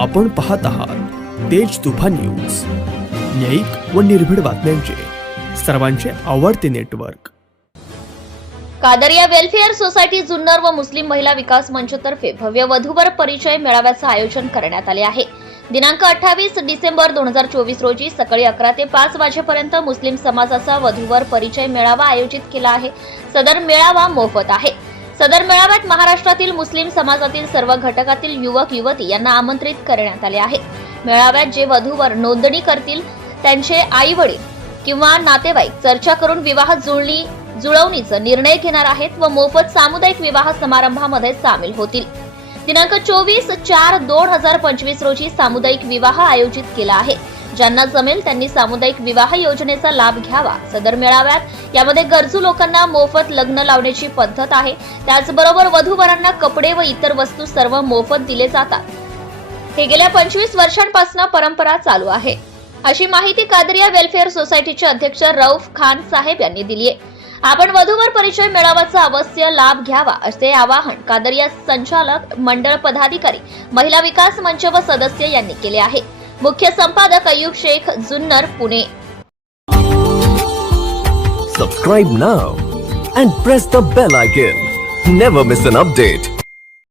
आपण पाहत आहात तेज तुफान न्यूज. न्यायिक व निर्भीड बातम्यांचे. सर्वांचे आवडते network. Qadria welfare society Junnar व मुस्लिम महिला विकास मंचतर्फे भव्य वधूवर परिचय मेळाव्याचं आयोजन करण्यात आले आहे. दिनांक अठ्ठावीस डिसेंबर दोन हजार चोवीस रोजी सकाळी अकरा ते पाच वाजेपर्यंत मुस्लिम समाजाचा वधूवर परिचय मेळावा आयोजित केला आहे. सदर मेळावा मोफत आहे. सदर मेळाव्यात महाराष्ट्रातील मुस्लिम समाजातील सर्व घटकातील युवक युवती यांना आमंत्रित करण्यात आले आहे. मेळाव्यात जे वधूवर नोंदणी करतील त्यांचे आई वडील किंवा नातेवाईक चर्चा करून विवाह जुळणी जुळवणीचा निर्णय घेणार आहेत व मोफत सामुदायिक विवाह समारंभामध्ये सामील होतील. दिनांक चोवीस चार दोन हजार पंचवीस रोजी सामुदायिक विवाह आयोजित केला आहे. ज्यांना जमेल त्यांनी सामुदायिक विवाह योजनेचा लाभ घ्यावा. सदर मेळाव्यात यामध्ये गरजू लोकांना मोफत लग्न लावण्याची पद्धत आहे. त्याचबरोबर वधूवरांना कपडे व इतर वस्तू सर्व मोफत दिले जातात. हे गेल्या पंचवीस वर्षांपासून परंपरा चालू आहे. अशी माहिती कादरिया वेलफेअर सोसायटीचे अध्यक्ष रौफ खान साहेब यांनी दिली आहे आपण वधूवर परिचय मेळाव्याचा अवश्य लाभ घ्यावा असे आवाहन कादरिया संचालक मंडळ पदाधिकारी महिला विकास मंच व सदस्य यांनी केले आहे. मुख्य संपादक Ayub Shaikh Junnar Pune Subscribe now and press the bell icon. Never miss an update.